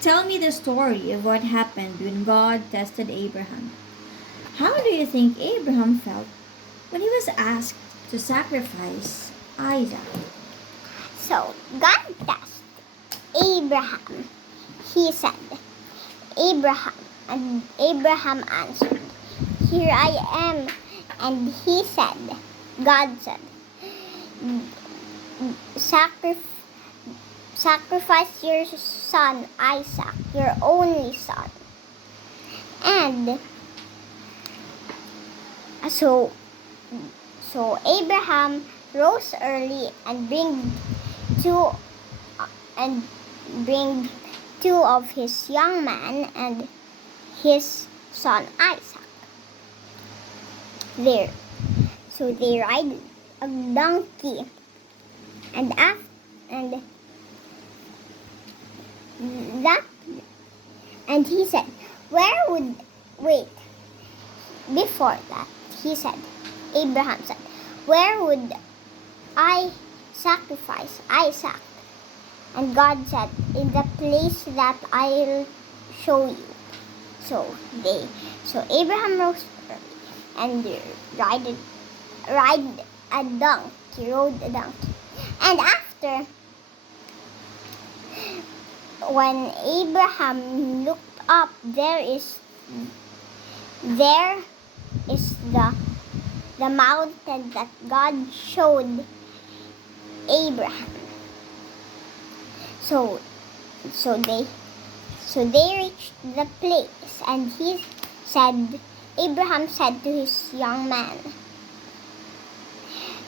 Tell me the story of what happened when God tested Abraham. How do you think Abraham felt when he was asked to sacrifice Isaac? So God tested Abraham. He said, Abraham, and Abraham answered, Here I am. And he said, God said, "Sacrifice your son Isaac, your only son." And so Abraham rose early and two and bring two of his young men and his son Isaac there. So they ride a donkey, and that and he said, "Where would wait?" Before that, he said, Abraham said, "Where would I sacrifice Isaac?" And God said, "In the place that I'll show you." So Abraham rose early and rode a donkey. And after, when Abraham looked up, there is the mountain that God showed Abraham. So they reached the place, and Abraham said to his young man,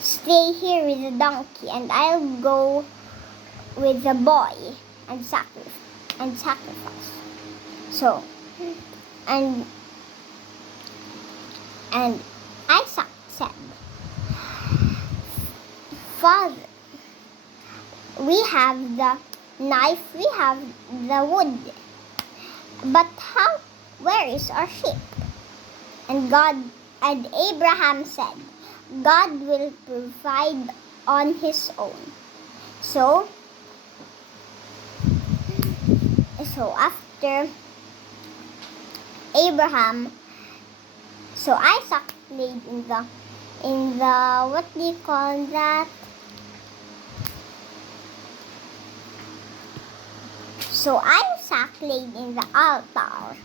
"Stay here with the donkey, and I'll go with the boy and sacrifice." So, and Isaac said, "Father, we have the knife, we have the wood, but where is our sheep?" And Abraham said, "God will provide on his own." So after Abraham, Isaac laid in the what do you call that? So Isaac laid in the altar,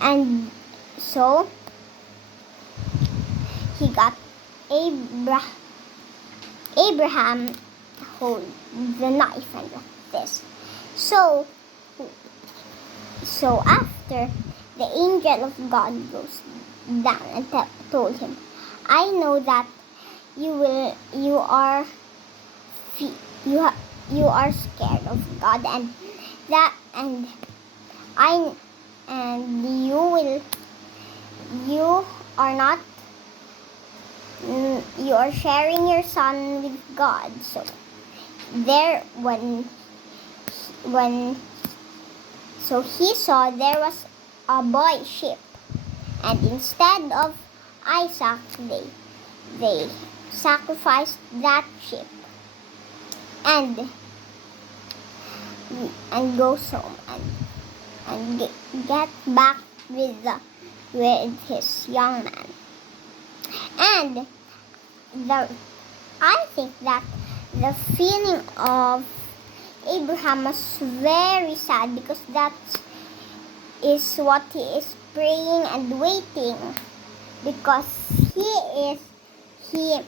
and so he got Abraham hold the knife and this. So after, the angel of God goes down and told him, "I know that you are scared of God, and you are sharing your son with God." So there he saw there was a boy sheep, and instead of Isaac, they sacrificed that sheep and goes home and get back with his young man. And I think that the feeling of Abraham was very sad, because that is what he is praying and waiting, because he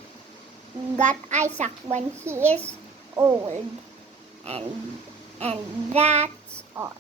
got Isaac when he is old, and that's all.